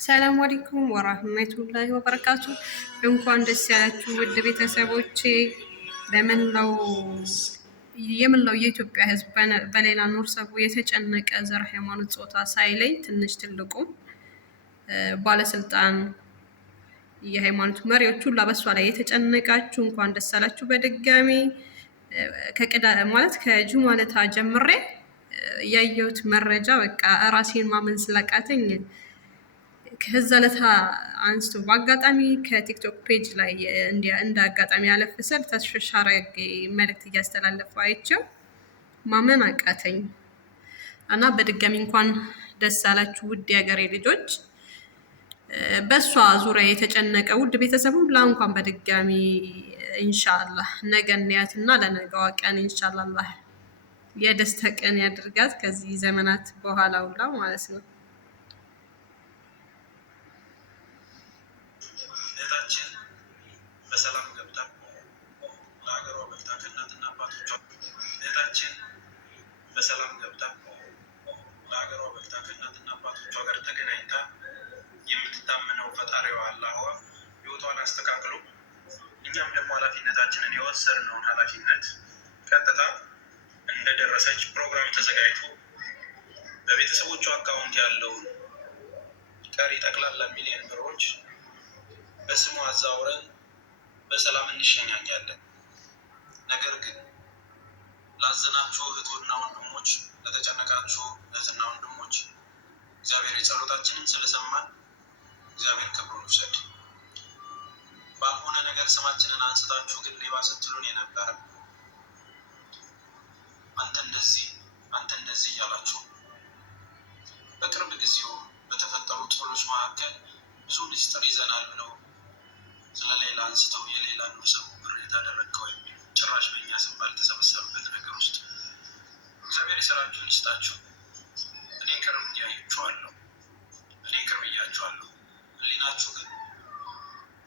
ሰላም አለይኩም ወራህመቱላሂ ወበረካቱ። እንኳን ደስ ያላችሁ ውድ ቤተሰቦቼ። የመላው የኢትዮጵያ ሕዝብ በሌላ ኑር ሰቡ የተጨነቀ ዘር፣ ሃይማኖት፣ ጾታ ሳይለይ ትንሽ ትልቁ ባለስልጣን፣ የሃይማኖት መሪዎች ሁላ በሷ ላይ የተጨነቃችሁ እንኳን ደስ አላችሁ በድጋሚ። ከጁማ ዕለት ጀምሬ ያየሁት መረጃ በቃ ራሴን ማመን ስላቃተኝ ከዛ ለታ አንስቶ በአጋጣሚ ከቲክቶክ ፔጅ ላይ እንደ አጋጣሚ ያለፍ ስል ተሽሻረግ መልእክት እያስተላለፈ አይቼው ማመን አቃተኝ እና በድጋሚ እንኳን ደስ አላችሁ ውድ የሀገሬ ልጆች። በሷ ዙሪያ የተጨነቀ ውድ ቤተሰብ ሁላ እንኳን በድጋሚ ኢንሻአላህ ነገ እንያትና ለነገዋ ቀን ኢንሻአላህ የደስታ ቀን ያድርጋት ከዚህ ዘመናት በኋላ ሁላ ማለት ነው። በሰላም ገብታ ለሀገሯ በልታ ከእናትና አባቶቿ እህታችን በሰላም ገብታ ለሀገሯ በልታ ከእናትና አባቶቿ ጋር ተገናኝታ የምትታመነው ፈጣሪዋ አላህዋ ህይወቷን አስተካክሎ እኛም ደግሞ ኃላፊነታችንን የወሰድነውን ኃላፊነት ቀጥታ እንደደረሰች ፕሮግራም ተዘጋጅቶ በቤተሰቦቿ አካውንት ያለውን ቀሪ ጠቅላላ ሚሊዮን ብሮች በስሙ አዛውረን በሰላም እንሸኛኛለን። ነገር ግን ላዘናችሁ እህትና ወንድሞች፣ ለተጨነቃችሁ እህትና ወንድሞች እግዚአብሔር የጸሎታችንን ስለሰማን እግዚአብሔር ክብሩን ውሰድ። ባልሆነ ነገር ስማችንን አንስታችሁ ግን ሌባ ስትሉን የነበረ አንተ እንደዚህ እያላችሁ በቅርብ ጊዜው በተፈጠሩ ጥሎች መካከል ብዙ ምስጢር ይዘናል ብለው ስለሌላ አንስተው የሌላ ኑር ሰው ብር የታደረግከው የሚል ጭራሽ በእኛ ስም ባልተሰበሰበበት ነገር ውስጥ እግዚአብሔር የሰራችሁን ይስጣችሁ። እኔ ቅርብ እያችኋለሁ። ህሊናችሁ ግን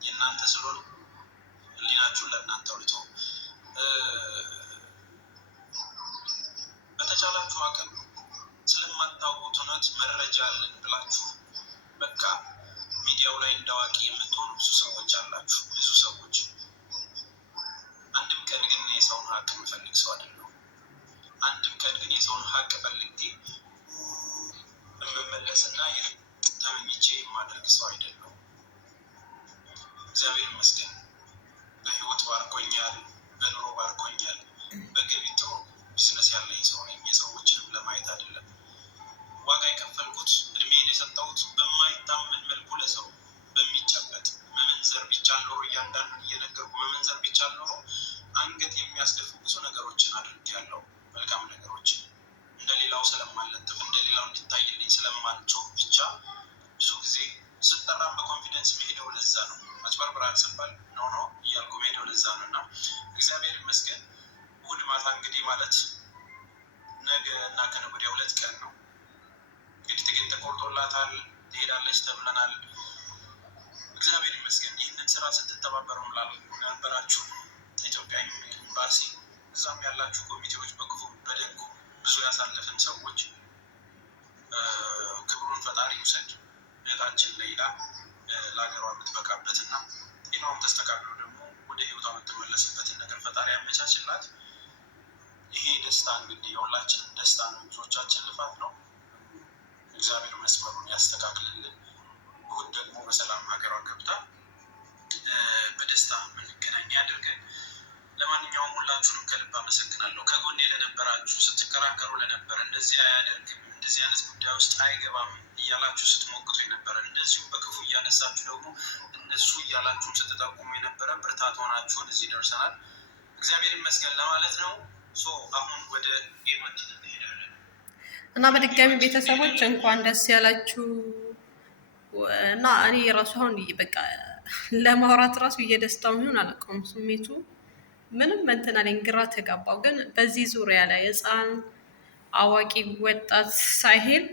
የእናንተ ስለሆነ ህሊናችሁን ለእናንተ አውልቶ በተቻላችሁ አቅም ስለማታውቁት እውነት መረጃ አለን ብላችሁ በቃ ሚዲያው ላይ እንዳዋቂ የምትሆኑ ብዙ ሰዎች አላችሁ። ብዙ ሰዎች አንድም ቀን ግን የሰውን ሀቅ የምፈልግ ሰው አይደለሁም። አንድም ቀን ግን የሰውን ሀቅ ፈልጌ የምመለስና ተመኝቼ የማደርግ ሰው አይደለሁም። እግዚአብሔር ይመስገን በህይወት ባርኮኛል፣ በኑሮ ባርኮኛል። በገቢ ጥሩ ቢዝነስ ያለኝ ሰው ነኝ። የሰዎችንም ለማየት አይደለም ዋጋ የከፈልኩት እድሜን የሰጠሁት በማይታመን መልኩ ለሰው በሚጨበጥ መመንዘር ቢቻል ኖሮ እያንዳንዱን እየነገርኩ መመንዘር ቢቻል ኖሮ አንገት የሚያስደፉ ብዙ ነገሮችን አድርጌያለሁ። መልካም ነገሮችን እንደሌላው ስለማለጥፍ እንደሌላው እንዲታይልኝ ስለማልጮህ ብቻ ብዙ ጊዜ ስጠራም በኮንፊደንስ መሄደው ለዛ ነው። ማጭበርበራል ስባል ኖ እያልኩ መሄደው ለዛ ነው። እና እግዚአብሔር ይመስገን እሑድ ማታ እንግዲህ ማለት ነገ እና ከነገ ወዲያ 2 ቀን ነው እንግዲህ ትኬት ተቆርጦላታል፣ ትሄዳለች ተብለናል። እግዚአብሔር ይመስገን ይህንን ስራ ስትተባበሩ ነበራችሁ ኢትዮጵያ ኤምባሲ፣ እዛም ያላችሁ ኮሚቴዎች፣ በክፉ በደጉ ብዙ ያሳለፍን ሰዎች ክብሩን ፈጣሪ ይውሰድ። እህታችን ሌላ ለሀገሯ የምትበቃበት እና ጤናዋም ተስተካክሎ ደግሞ ወደ ህይወቷ የምትመለስበትን ነገር ፈጣሪ ያመቻችላት። ይሄ ደስታ እንግዲህ የሁላችንም ደስታ ነው፣ ብዙዎቻችን ልፋት ነው። እግዚአብሔር መስመሩን ያስተካክልልን። እሑድ ደግሞ በሰላም ሀገሯ ገብታ በደስታ የምንገናኝ ያድርገን። ለማንኛውም ሁላችሁንም ከልብ አመሰግናለሁ። ከጎኔ ለነበራችሁ፣ ስትከራከሩ ለነበረ፣ እንደዚህ አያደርግም እንደዚህ አይነት ጉዳይ ውስጥ አይገባም እያላችሁ ስትሞግቱ የነበረ፣ እንደዚሁም በክፉ እያነሳችሁ ደግሞ እነሱ እያላችሁም ስትጠቁሙ የነበረ ብርታት ሆናችሁን እዚህ ደርሰናል። እግዚአብሔር ይመስገን ለማለት ነው። አሁን ወደ ጌማችን እንሄዳለን እና በድጋሚ ቤተሰቦች እንኳን ደስ ያላችሁ። እና እኔ ራሱ አሁን በቃ ለማውራት ራሱ እየደስታው ይሁን አላውቀውም፣ ስሜቱ ምንም እንትን አለኝ፣ ግራ ተጋባው። ግን በዚህ ዙሪያ ላይ ህፃን አዋቂ ወጣት ሳይል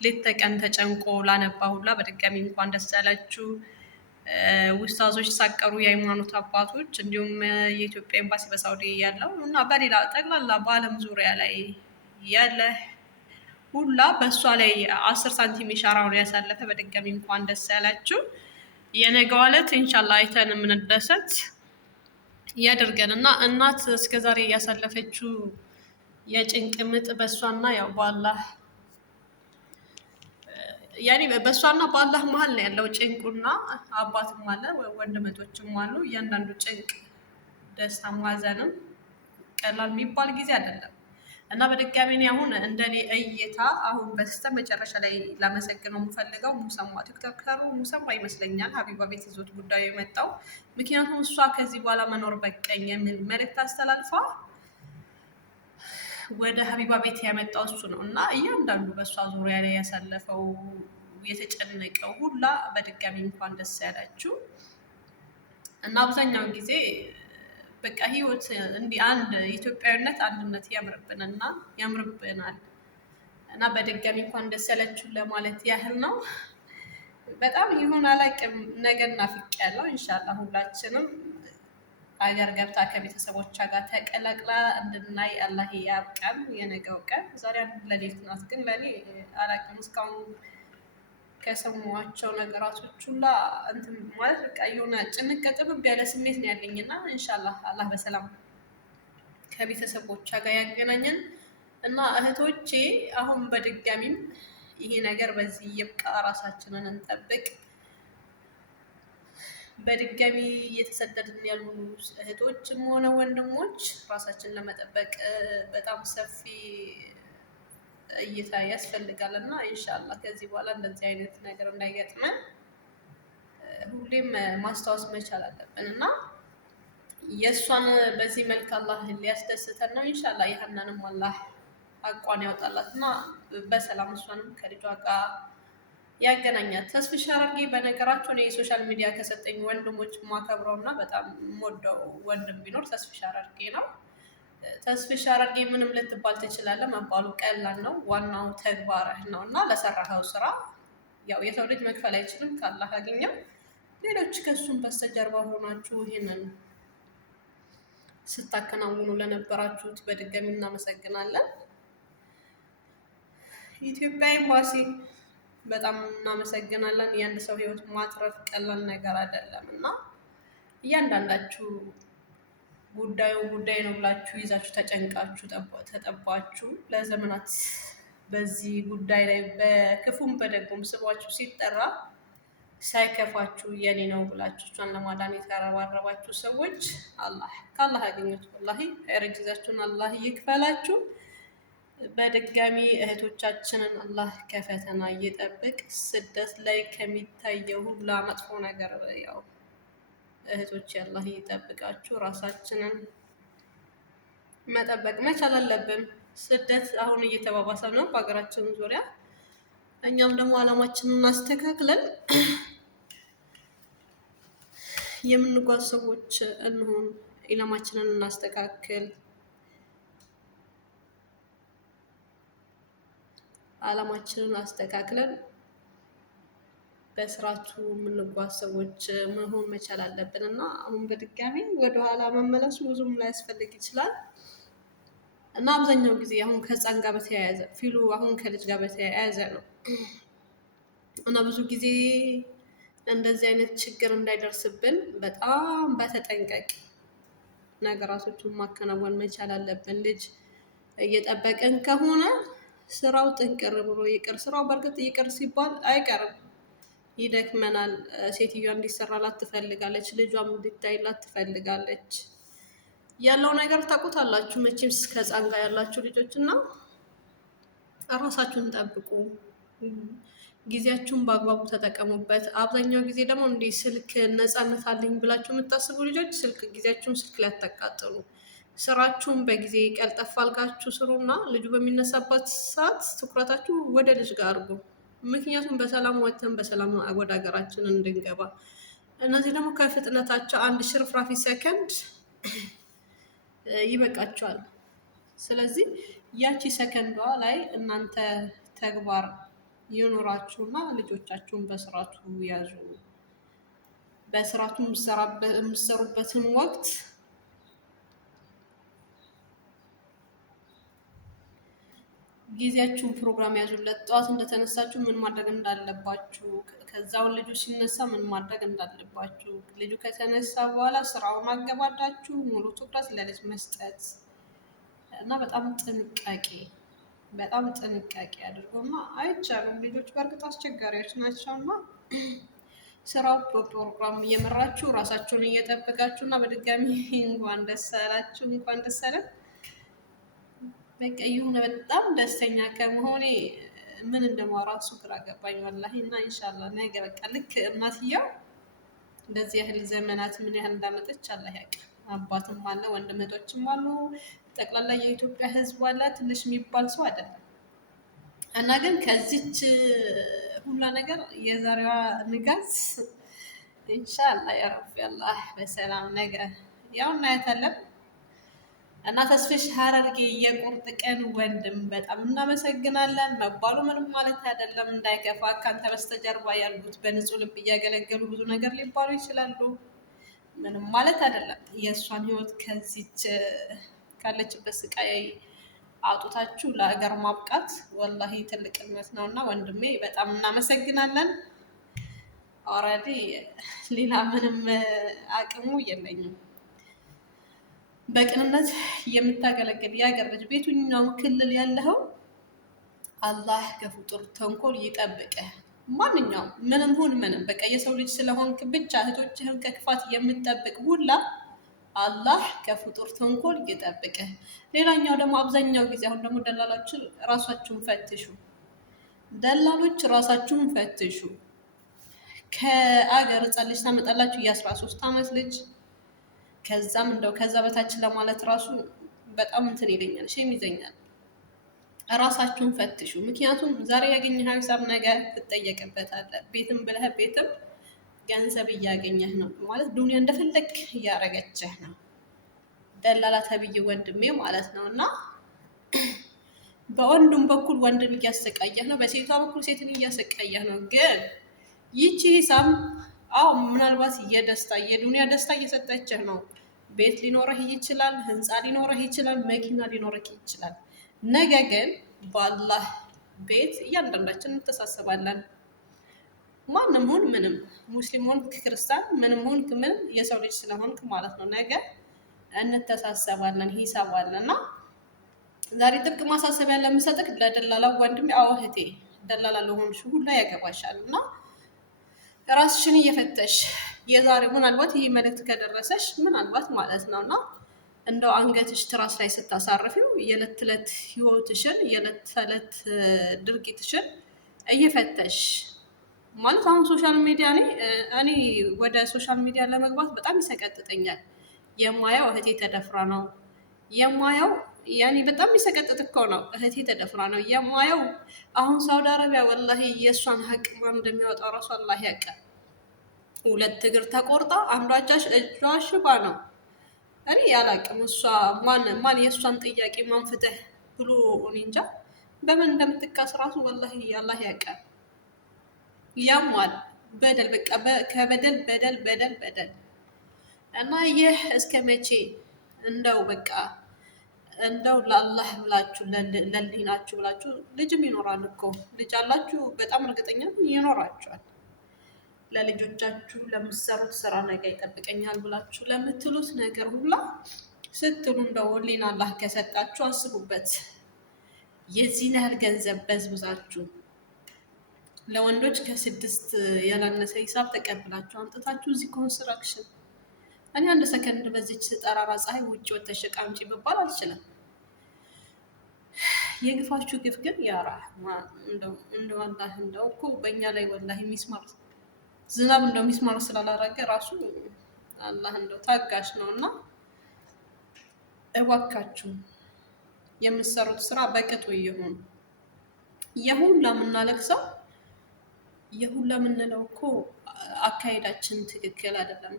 ሌት ተቀን ተጨንቆ ላነባ ሁላ በድጋሚ እንኳን ደስ ያላችሁ። ውስታዞች ሳቀሩ፣ የሃይማኖት አባቶች፣ እንዲሁም የኢትዮጵያ ኤምባሲ በሳውዲ ያለው እና በሌላ ጠቅላላ በዓለም ዙሪያ ላይ ያለ ሁላ በእሷ ላይ 10 ሳንቲም ኢሻራውን ያሳለፈ በድጋሚ እንኳን ደስ ያላችሁ። የነገው ዕለት ኢንሻላህ አይተን የምንደሰት ያደርገን እና እናት እስከዛሬ ያሳለፈችው የጭንቅ ምጥ በእሷና ያው በአላህ ያኔ በእሷና በአላህ መሀል ነው ያለው ጭንቁና አባትም አለ ወንድመቶችም አሉ። እያንዳንዱ ጭንቅ ደስታም ሐዘንም ቀላል የሚባል ጊዜ አይደለም እና በድጋሚ እኔ አሁን እንደኔ እይታ አሁን በስተ መጨረሻ ላይ ላመሰግነው የምፈልገው ሙሰማ ቲክቶከሩ ሙሰማ ይመስለኛል ሀቢባ ቤት ይዞት ጉዳዩ የመጣው ምክንያቱም እሷ ከዚህ በኋላ መኖር በቀኝ የሚል መልእክት አስተላልፋ ወደ ሀቢባ ቤት ያመጣው እሱ ነው እና እያንዳንዱ በእሷ ዙሪያ ላይ ያሳለፈው የተጨነቀው ሁላ በድጋሚ እንኳን ደስ ያላችሁ እና አብዛኛው ጊዜ በቃ ህይወት እንዲህ አንድ ኢትዮጵያዊነት አንድነት ያምርብናል እና በድጋሚ እንኳን ደስ ያላችሁ ለማለት ያህል ነው። በጣም ይሁን አላውቅም፣ ነገ ናፍቄያለሁ። ኢንሻአላህ ሁላችንም አገር ገብታ ከቤተሰቦቿ ጋር ተቀላቅላ እንድናይ አላህ ያብቃን። የነገው ቀን ዛሬ ሌሊት ናት፣ ግን ለኔ አላውቅም እስካሁን ከሰሟቸው ነገራቶች ሁላ እንትን ማለት በቃ የሆነ ጭንቅ ጥብብ ያለ ስሜት ነው ያለኝና ኢንሻአላህ አላህ በሰላም ከቤተሰቦቿ ጋር ያገናኘን እና እህቶቼ አሁን በድጋሚም ይሄ ነገር በዚህ ይብቃ፣ ራሳችንን እንጠብቅ። በድጋሚ እየተሰደድን ያሉ እህቶችም ሆነ ወንድሞች ራሳችንን ለመጠበቅ በጣም ሰፊ እይታ ያስፈልጋል እና ኢንሻአላህ ከዚህ በኋላ እንደዚህ አይነት ነገር እንዳይገጥመን ሁሌም ማስታወስ መቻል አለብን እና የእሷን በዚህ መልክ አላህ ሊያስደስተን ነው። ኢንሻአላህ ይህንንም አላህ አቋን ያውጣላት እና በሰላም እሷንም ከልጇ ጋር ያገናኛት። ተስፍሽ አራርጌ በነገራቸው እኔ የሶሻል ሚዲያ ከሰጠኝ ወንድሞች ማከብረው እና በጣም የምወደው ወንድም ቢኖር ተስፍሽ አራርጌ ነው። ተስፍሽ አራርጌ ምንም ልትባል ትችላለህ፣ መባሉ ቀላል ነው። ዋናው ተግባርህ ነው እና ለሰራኸው ስራ ያው የሰው ልጅ መክፈል አይችልም፣ ካላህ አገኘው። ሌሎች ከሱም በስተጀርባ ሆናችሁ ይሄንን ስታከናውኑ ለነበራችሁት በድጋሚ እናመሰግናለን። ኢትዮጵያ ኤምባሲ በጣም እናመሰግናለን። የአንድ ሰው ህይወት ማትረፍ ቀላል ነገር አይደለም እና እያንዳንዳችሁ ጉዳይ ነው ብላችሁ ይዛችሁ ተጨንቃችሁ ተጠባችሁ ለዘመናት በዚህ ጉዳይ ላይ በክፉም በደጉም ስቧችሁ ሲጠራ ሳይከፋችሁ የኔ ነው ብላችሁ እሷን ለማዳን የተረባረባችሁ ሰዎች ከአላህ ያገኙት ወላሂ ኸይር አላህ ይክፈላችሁ። በድጋሚ እህቶቻችንን አላህ ከፈተና እየጠብቅ ስደት ላይ ከሚታየው ሁላ መጥፎ ነገር ያው እህቶች አላህ ይጠብቃችሁ። ራሳችንን መጠበቅ መቻል አለብን። ስደት አሁን እየተባባሰ ነው በሀገራችን ዙሪያ። እኛም ደግሞ አላማችንን አስተካክለን የምንጓዝ ሰዎች እንሆን። ኢላማችንን እናስተካክል። አላማችንን አስተካክለን በስራቱ የምንጓዝ ሰዎች መሆን መቻል አለብን እና አሁን በድጋሚ ወደኋላ መመለሱ ብዙም ላያስፈልግ ይችላል እና አብዛኛው ጊዜ አሁን ከህፃን ጋር በተያያዘ ፊሉ አሁን ከልጅ ጋር በተያያዘ ነው እና ብዙ ጊዜ እንደዚህ አይነት ችግር እንዳይደርስብን በጣም በተጠንቀቅ ነገራቶችን ማከናወን መቻል አለብን። ልጅ እየጠበቅን ከሆነ ስራው ጥንቅር ብሎ ይቅር። ስራው በእርግጥ ይቅር ሲባል አይቀርም፣ ይደክመናል። ሴትዮዋ እንዲሰራላት ትፈልጋለች፣ ልጇም እንዲታይላት ትፈልጋለች። ያለው ነገር ታውቁታላችሁ መቼም ከህፃን ጋር ያላችሁ ልጆች እና ራሳችሁን ጠብቁ። ጊዜያችሁን በአግባቡ ተጠቀሙበት። አብዛኛው ጊዜ ደግሞ እንዲህ ስልክ ነፃነት አለኝ ብላችሁ የምታስቡ ልጆች ጊዜያችሁን ስልክ ላይ አታቃጥሉ። ስራችሁን በጊዜ ቀልጠፍ አልጋችሁ ስሩና ልጁ በሚነሳበት ሰዓት ትኩረታችሁ ወደ ልጅ ጋር አድርጉ። ምክንያቱም በሰላም ወጥተን በሰላም ወደ ሀገራችን እንድንገባ። እነዚህ ደግሞ ከፍጥነታቸው አንድ ሽርፍራፊ ሰከንድ ይበቃቸዋል። ስለዚህ ያቺ ሰከንዷ ላይ እናንተ ተግባር ይኖራችሁና ልጆቻችሁን በስርዓቱ ያዙ። በስርዓቱ የምትሰሩበትን ወቅት ጊዜያችሁን ፕሮግራም ያዙለት። ጠዋት እንደተነሳችሁ ምን ማድረግ እንዳለባችሁ፣ ከዛውን ልጁ ሲነሳ ምን ማድረግ እንዳለባችሁ፣ ልጁ ከተነሳ በኋላ ስራውን አገባዳችሁ ሙሉ ትኩረት ለልጅ መስጠት እና በጣም ጥንቃቄ አድርጎና አይቻልም። ልጆች በእርግጥ አስቸጋሪዎች ናቸው እና ስራው በፕሮግራም እየመራችሁ ራሳችሁን እየጠበቃችሁ እና በድጋሚ እንኳን ደስ አላችሁ፣ እንኳን ደስ አለን። በቃ የሆነ በጣም ደስተኛ ከመሆኔ ምን እንደማወራ እሱ ግራ ገባኝ ወላሂ። እና ኢንሻአላህ ነገ በቃ ልክ እናትየው እንደዚህ ያህል ዘመናት ምን ያህል እንዳመጠች አላህ ያውቃል። አባትም አለ፣ ወንድም እህቶችም አሉ፣ ጠቅላላ የኢትዮጵያ ሕዝብ አለ። ትንሽ የሚባል ሰው አይደለም። እና ግን ከዚች ሁላ ነገር የዛሬዋ ንጋት ኢንሻአላህ ያ ረቢ አላህ በሰላም ነገ ያው እናያታለን። እና ተስፍሽ ሀረርጌ የቁርጥ ቀን ወንድም በጣም እናመሰግናለን። መባሉ ምንም ማለት አይደለም፣ እንዳይከፋ። ካንተ በስተጀርባ ያሉት በንጹህ ልብ እያገለገሉ ብዙ ነገር ሊባሉ ይችላሉ። ምንም ማለት አይደለም። የእሷን ህይወት ከዚች ካለችበት ስቃይ አውጥታችሁ ለሀገር ማብቃት ወላሂ ትልቅነት ነው እና ወንድሜ በጣም እናመሰግናለን። ኦልሬዲ ሌላ ምንም አቅሙ የለኝም። በቅንነት የምታገለግል የሀገር ልጅ በየትኛውም ክልል ያለኸው አላህ ከፍጡር ተንኮል ይጠብቅህ። ማንኛውም ምንም ሁን ምንም በቃ የሰው ልጅ ስለሆንክ ብቻ እህቶችህን ከክፋት የምትጠብቅ ሁላ አላህ ከፍጡር ተንኮል ይጠብቅህ። ሌላኛው ደግሞ አብዛኛው ጊዜ አሁን ደግሞ ደላሎች ራሳችሁን ፈትሹ። ደላሎች ራሳችሁን ፈትሹ። ከአገር ሕፃን ልጅ ታመጣላችሁ የ13 ዓመት ልጅ ከዛም እንደው ከዛ በታች ለማለት ራሱ በጣም እንትን ይለኛል፣ ሼም ይዘኛል። ራሳችሁን ፈትሹ። ምክንያቱም ዛሬ ያገኘኸው ሂሳብ ነገ ትጠየቅበታለህ። ቤትም ብለህ ቤትም ገንዘብ እያገኘህ ነው ማለት ዱንያ እንደፈለግ እያረገችህ ነው። ደላላ ተብዬ ወንድሜ ማለት ነው። እና በወንዱም በኩል ወንድን እያሰቃየህ ነው፣ በሴቷ በኩል ሴትን እያሰቃየህ ነው። ግን ይቺ ሂሳብ ምናልባት የዱንያ ደስታ እየሰጠችህ ነው። ቤት ሊኖረህ ይችላል፣ ህንፃ ሊኖረህ ይችላል፣ መኪና ሊኖረህ ይችላል። ነገ ግን በአላህ ቤት እያንዳንዳችን እንተሳሰባለን። ማንም ሁን ምንም፣ ሙስሊም ሆንክ ክርስቲያን፣ ምንም ሆንክ ምንም፣ የሰው ልጅ ስለሆንክ ማለት ነው። ነገ እንተሳሰባለን፣ ሂሳብ አለ እና ዛሬ ጥብቅ ማሳሰቢያ ለምሰጥክ ለደላላ ወንድሜ፣ እህቴ ደላላ ለሆንሽ ሁላ ያገባሻል እና ራስሽን እየፈተሽ የዛሬ ምናልባት ይህ መልእክት ከደረሰሽ ምናልባት ማለት ነው እና እንደው አንገትሽ ትራስ ላይ ስታሳርፊው የዕለት ተዕለት ህይወትሽን የዕለት ተዕለት ድርጊትሽን እየፈተሽ ማለት አሁን ሶሻል ሚዲያ እኔ ወደ ሶሻል ሚዲያ ለመግባት በጣም ይሰቀጥጠኛል። የማየው እህቴ ተደፍራ ነው የማየው። ያኔ በጣም ይሰቀጥጥ እኮ ነው። እህቴ ተደፍራ ነው የማየው። አሁን ሳውዲ አረቢያ ወላሂ የእሷን ሀቅ ማን እንደሚያወጣው ራሱ አላህ ያውቃል። 2 እግር ተቆርጣ አንዷ እጇ ሽባ ነው። እኔ ያላቅም እሷ ማን የእሷን ጥያቄ ማን ፍትህ ብሎ እኔ እንጃ በምን እንደምትካስ ራሱ ወላሂ አላህ ያውቃል። ያሟል በደል በቃ ከበደል በደል እና ይህ እስከ መቼ እንደው በቃ እንደው ለአላህ ብላችሁ ለሊናችሁ ብላችሁ ልጅም ይኖራል እኮ ልጅ አላችሁ፣ በጣም እርግጠኛ ይኖራችኋል። ለልጆቻችሁ ለምትሰሩት ስራ ነገ ይጠብቀኛል ብላችሁ ለምትሉት ነገር ሁላ ስትሉ እንደው ሊና አላህ ከሰጣችሁ አስቡበት። የዚህን ያህል ገንዘብ በዝብዛችሁ ለወንዶች ከ6 ያላነሰ ሂሳብ ተቀብላችሁ አምጥታችሁ እዚህ ኮንስትራክሽን እኔ 1 ሰከንድ በዚች ጠራራ ፀሐይ ውጭ ወተሽ ዕቃ አምጪ ብባል አልችልም። የግፋችሁ ግፍ ግን ያራ እንደው አላህ እንደው እኮ በእኛ ላይ ወላሂ የሚስማር ዝናብ እንደው የሚስማር ስላላረገ ራሱ አላህ እንደው ታጋሽ ነው እና እባካችሁ የምትሰሩት ስራ በቅጡ ይሁን። የሁላ የምናለቅሰው የሁላ የምንለው እኮ አካሄዳችን ትክክል አይደለም።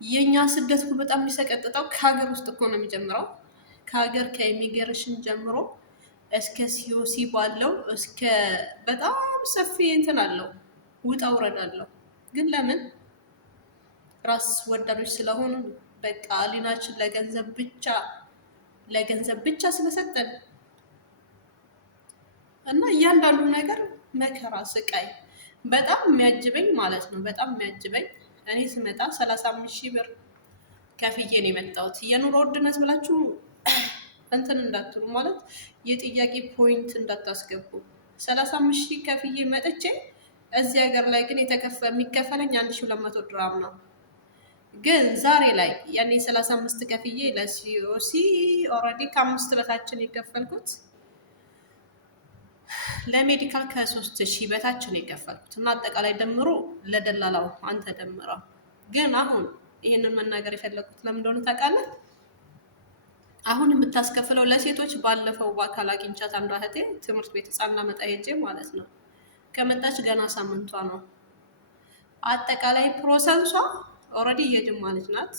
የኛ ስደት በጣም የሚሰቀጥጠው ከሀገር ውስጥ እኮ ነው የሚጀምረው። ከሀገር ከኢሚግሬሽን ጀምሮ እስከ ሲኦሲ ባለው እስከ በጣም ሰፊ እንትን አለው፣ ውጣ ውረድ አለው። ግን ለምን ራስ ወዳዶች ስለሆኑ በቃ ሊናችን ለገንዘብ ብቻ ስለሰጠን እና እያንዳንዱ ነገር መከራ ስቃይ በጣም የሚያጅበኝ ማለት ነው። በጣም የሚያጅበኝ እኔ ስመጣ 35,000 ብር ከፍዬ ነው የመጣሁት። የኑሮ ውድነት ብላችሁ እንትን እንዳትሉ ማለት የጥያቄ ፖይንት እንዳታስገቡ። 35,000 ከፍዬ መጥቼ እዚህ ሀገር ላይ ግን የሚከፈለኝ 1,200 ድራም ነው። ግን ዛሬ ላይ ያኔ 35 ከፍዬ ለሲኦሲ ኦልሬዲ ከ5 በታችን የከፈልኩት ለሜዲካል ከ3,000 በታች ነው የከፈልኩት እና አጠቃላይ ደምሮ ለደላላው አንተ ደምረው። ግን አሁን ይህንን መናገር የፈለኩት ለምን እንደሆነ ታውቃለህ? አሁን የምታስከፍለው ለሴቶች ባለፈው በአካል አግኝቻት አንዷ እህቴ ትምህርት ቤት ህፃን ላመጣ ሄጄ ማለት ነው ከመጣች ገና ሳምንቷ ነው። አጠቃላይ ፕሮሰንሷ ኦልሬዲ የጅማ ልጅ ናት።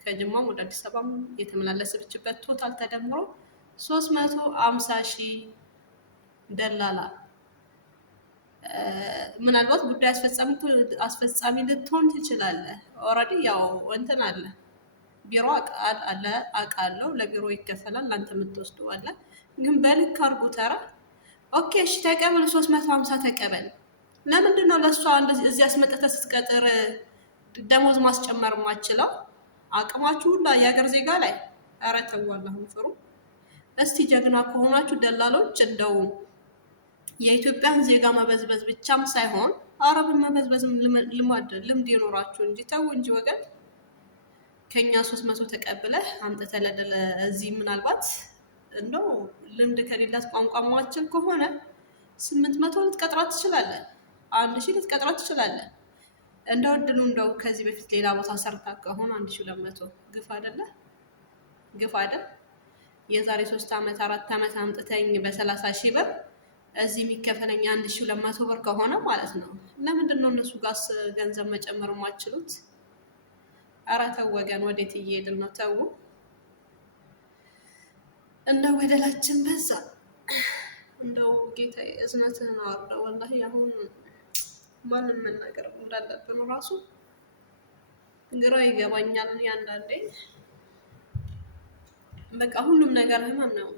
ከጅማም ወደ አዲስ አበባ የተመላለሰችበት ቶታል ተደምሮ 350,000 ደላላ። ምናልባት ጉዳይ አስፈጻሚ ልትሆን ትችላለህ። ኦልሬዲ ያው እንትን አለ ቢሮ አለ አውቃለሁ። ለቢሮ ይከፈላል፣ አንተ የምትወስደው አለ። ግን በልክ አድርጎ ተራ ኦኬ እሺ ተቀበል፣ 350 ተቀበል። ለምንድን ነው ለእሷ እንደዚህ እዚህ አስመጥተህ ስትቀጥር ደሞዝ ማስጨመር ማችለው? አቅማችሁ ሁላ የሀገር ዜጋ ላይ ኧረ ተው አላህን ፍሩ። እስቲ ጀግና ከሆናችሁ ደላሎች እንደው የኢትዮጵያን ዜጋ መበዝበዝ ብቻም ሳይሆን አረብን መበዝበዝም ልምድ ይኖራችሁ እንጂ ተው እንጂ ወገን። ከኛ 300 ተቀብለህ አምጥተህ እዚህ ምናልባት እንደው ልምድ ከሌላት ቋንቋ ማችል ከሆነ 800 ልትቀጥራት ትችላለህ፣ 1,000 ልትቀጥራት ትችላለህ። እንደው እድሉ እንደው ከዚህ በፊት ሌላ ቦታ ሰርታ ከሆነ 1,200 ግፍ አይደለ? ግፍ አይደል? የዛሬ 3 ዓመት 4 ዓመት አምጥተኝ በ30,000 ብር እዚህ የሚከፈለኝ 1,200 ብር ከሆነ ማለት ነው። ለምንድን ነው እነሱ ጋር ገንዘብ መጨመር የማችሉት? ኧረ ተው ወገን፣ ወዴት እየሄድን ነው? ተው እንደው በደላችን በዛ። እንደው ጌታ እዝነትህን አወርደው። ወላሂ አሁን ማንም መናገር እንዳለብን ራሱ ግራ ይገባኛል አንዳንዴ። በቃ ሁሉም ነገር ህመም ነው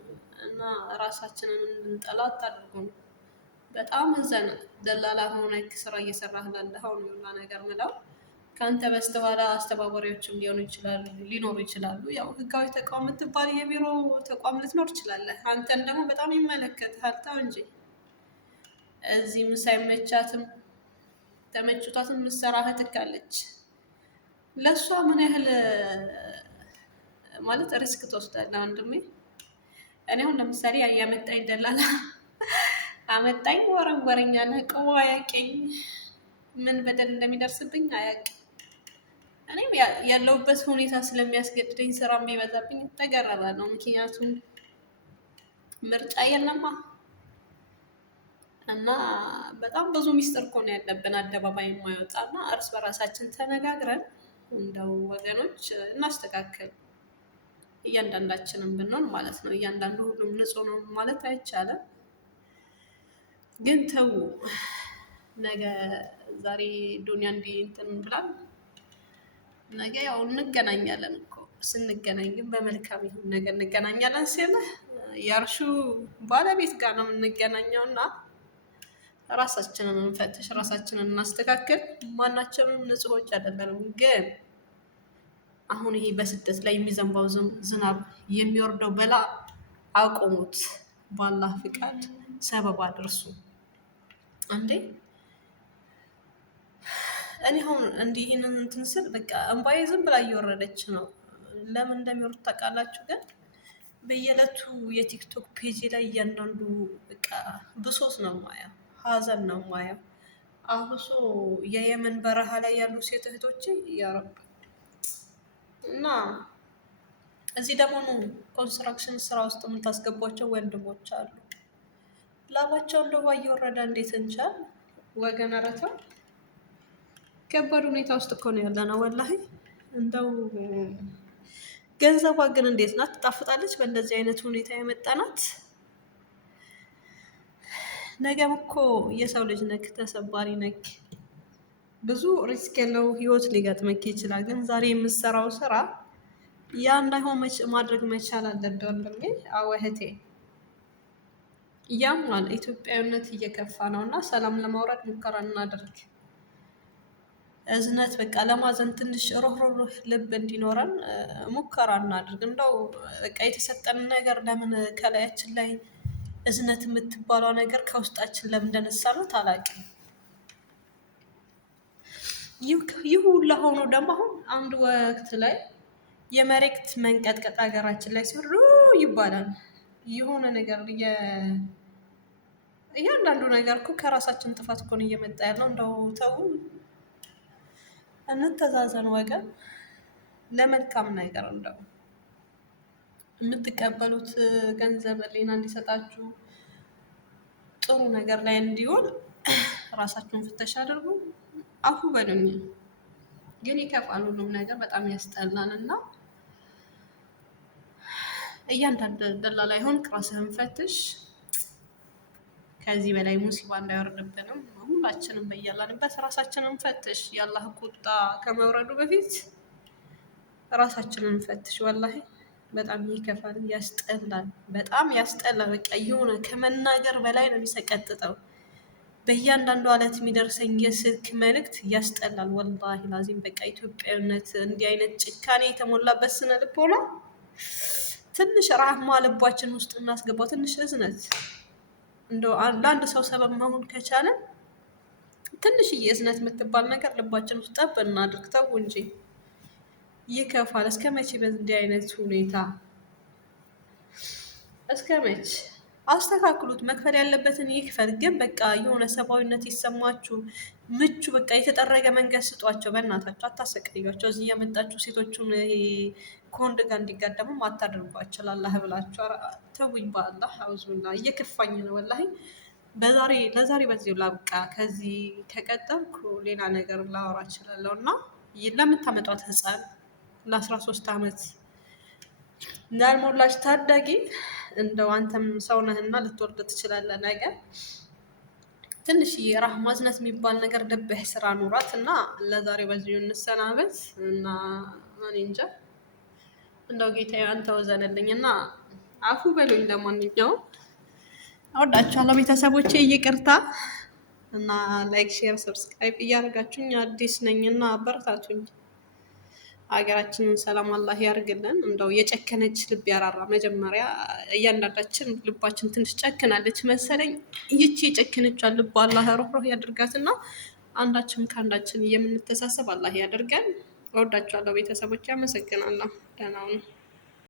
እና ራሳችንን እንድንጠላ አታድርጉን። በጣም እዘን ደላላ ሆነ ስራ እየሰራህ ላለኸው ነው እና ነገር ምለው ከአንተ በስተኋላ አስተባባሪዎችም ሊኖሩ ይችላሉ። ያው ህጋዊ ተቋም የምትባል የቢሮ ተቋም ልትኖር ትችላለህ። አንተን ደግሞ በጣም ይመለከትሃል። ተው እንጂ እዚህም ሳይመቻትም ተመችቷትም ምሰራ እህትካለች። ለእሷ ምን ያህል ማለት ሪስክ ትወስዳለህ ወንድሜ? እኔ አሁን ለምሳሌ ያመጣኝ ደላላ አመጣኝ ወረወረኝ አለ። ቅዋ አያውቅኝ ምን በደል እንደሚደርስብኝ አያውቅ። እኔም ያለሁበት ሁኔታ ስለሚያስገድደኝ ስራ የሚበዛብኝ ተገረረ ነው። ምክንያቱም ምርጫ የለማ እና በጣም ብዙ ሚስጥር እኮ ነው ያለብን አደባባይ የማይወጣ እና እርስ በራሳችን ተነጋግረን እንደው ወገኖች እናስተካከል። እያንዳንዳችንም ብንሆን ማለት ነው። እያንዳንዱ ሁሉም ንጹህ ነው ማለት አይቻልም። ግን ተው ነገ ዛሬ ዱንያ እንዲህ እንትን ብላል። ነገ ያው እንገናኛለን እኮ። ስንገናኝ ግን በመልካም ይሁን ነገር እንገናኛለን ሲልህ የእርሹ ባለቤት ጋር ነው የምንገናኘው እና ራሳችንን እንፈትሽ፣ ራሳችንን እናስተካክል። ማናቸውም ንጹሆች አይደለንም። ግን አሁን ይሄ በስደት ላይ የሚዘንባው ዝናብ የሚወርደው በላ አቆሙት። ባላህ ፍቃድ ሰበብ አድርሱ። አንዴ እኔ አሁን እንዲህ ይህንን እንትን ስል በቃ እንባዬ ዝም ብላ እየወረደች ነው። ለምን እንደሚወርድ ታውቃላችሁ? ግን በየዕለቱ የቲክቶክ ፔጅ ላይ እያንዳንዱ በቃ ብሶት ነው ማየው፣ ሀዘን ነው ማየው። አብሶ የየመን በረሃ ላይ ያሉ ሴት እህቶቼ ያረብ እና እዚህ ደግሞ ኮንስትራክሽን ስራ ውስጥ የምታስገቧቸው ወንድሞች አሉ። ላባቸው እንደ ውሃ እየወረደ እንዴት እንቻል ወገን? ኧረ ተው። ከባድ ሁኔታ ውስጥ እኮ ነው ያለነው ወላሂ። እንደው ገንዘቧ ግን እንዴት ናት? ትጣፍጣለች። በእንደዚህ አይነት ሁኔታ የመጣናት ነገም እኮ የሰው ልጅ ነክ፣ ተሰባሪ ነክ፣ ብዙ ሪስክ ያለው ህይወት ሊገጥመክ ይችላል። ግን ዛሬ የምትሰራው ስራ ያ እንዳይሆን ማድረግ መቻል አለብህ ወንድሜ። አዎ እህቴ፣ ያም አለ ኢትዮጵያዊነት እየከፋ ነው እና ሰላም ለማውረድ ሙከራ እናድርግ። እዝነት በቃ ለማዘን ትንሽ ሮህሮህ ልብ እንዲኖረን ሙከራ እናድርግ። እንደው በቃ የተሰጠን ነገር ለምን ከላያችን ላይ እዝነት የምትባለው ነገር ከውስጣችን ለምን እንደነሳናት አላውቅም። ይህ ሁላ ሆኖ ደግሞ አሁን አንድ ወቅት ላይ የመሬት መንቀጥቀጥ ሀገራችን ላይ ሲሆን ይባላል። የሆነ ነገር እያንዳንዱ ነገር እኮ ከራሳችን ጥፋት እኮ ነው እየመጣ ያለው። እንደው ተው እንተዛዘን ወገን፣ ለመልካም ነገር እንደው የምትቀበሉት ገንዘብ ሌና እንዲሰጣችሁ ጥሩ ነገር ላይ እንዲሆን ራሳችሁን ፍተሽ አድርጉ። አፉ በሉኝ። ግን ይከፋል፣ ሁሉም ነገር በጣም ያስጠላል። እና እያንዳንዱ ደላላ ይሆን ራስህን ፈትሽ። ከዚህ በላይ ሙሲባ እንዳይወርድብንም ሁላችንም በያላንበት ራሳችንን ፈትሽ። የአላህ ቁጣ ከመውረዱ በፊት ራሳችንን ፈትሽ። ወላሂ በጣም ይከፋል፣ ያስጠላል፣ በጣም ያስጠላል። በቃ የሆነ ከመናገር በላይ ነው የሚሰቀጥጠው። በእያንዳንዱ ዕለት የሚደርሰኝ የስልክ መልእክት ያስጠላል። ወላሂ ላዚም በቃ ኢትዮጵያዊነት እንዲህ አይነት ጭካኔ የተሞላበት ስነ ልቦና ትንሽ ራህማ ልባችን ውስጥ እናስገባው። ትንሽ እዝነት እንደው ለአንድ ሰው ሰበብ መሆን ከቻለን ትንሽዬ እዝነት የምትባል ነገር ልባችን ውስጥ ጠብ እናድርግ። ተው እንጂ ይከፋል። እስከ መቼ በእንዲህ አይነት ሁኔታ? እስከ መቼ? አስተካክሉት። መክፈል ያለበትን ይክፈል። ግን በቃ የሆነ ሰብአዊነት ይሰማችሁ ምቹ በቃ የተጠረገ መንገድ ስጧቸው። በእናታችሁ አታሰቃያቸው። እዚህ እያመጣችሁ ሴቶቹን ከወንድ ጋር እንዲጋደሙ አታደርጓቸው። ላላህ ብላችሁ ተውኝ። በአላህ አውዙላ እየከፋኝ ነው ወላሂ። ለዛሬ በዚሁ ላብቃ። ከዚህ ከቀጠልኩ ሌላ ነገር ላወራ እችላለሁ። እና ለምታመጧት ህፃን ለ13 ዓመት እንዳልሞላች ታዳጊ እንደው አንተም ሰው ነህና ልትወርድ ትችላለህ ነገ። ትንሽዬ ራህማ እዝነት የሚባል ነገር ደበህ ስራ ኑራት። እና ለዛሬ በዚሁ እንሰናበት። እና እኔ እንጃ እንደው ጌታዬ አንተ ወዘንልኝ እና አፉ በሉኝ። ለማንኛውም እወዳችኋለሁ ቤተሰቦቼ። ይቅርታ እና ላይክ፣ ሼር፣ ሰብስክራይብ እያደረጋችሁኝ አዲስ ነኝና አበረታቱኝ። ሀገራችንን ሰላም አላህ ያርግልን። እንደው የጨከነች ልብ ያራራ። መጀመሪያ እያንዳንዳችን ልባችን ትንሽ ጨክናለች መሰለኝ። ይቺ የጨከነቿን ልብ አላህ ሮህሮህ ያድርጋትና አንዳችን ከአንዳችን የምንተሳሰብ አላህ ያደርገን። እወዳችኋለሁ ቤተሰቦች፣ አመሰግናለሁ። ደህና ሁኑ።